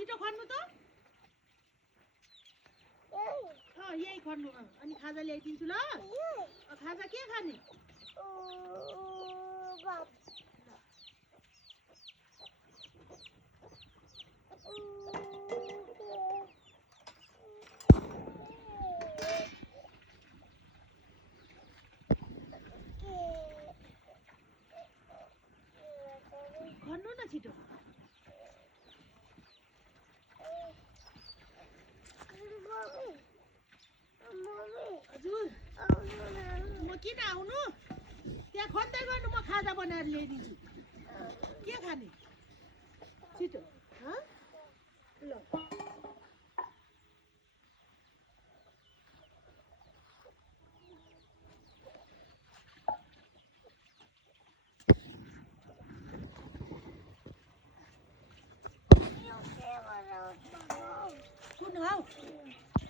छिटो खन्नु त यही खन्नु अनि खाजा ल्याइदिन्छु ल खाजा के खाने खन्नु न छिटो हजुर म किन आउनु त्यहाँ खन्दै गर्नु म खाजा बनाएर ल्याइदिन्छु के खाने छिटो ल कुन हौ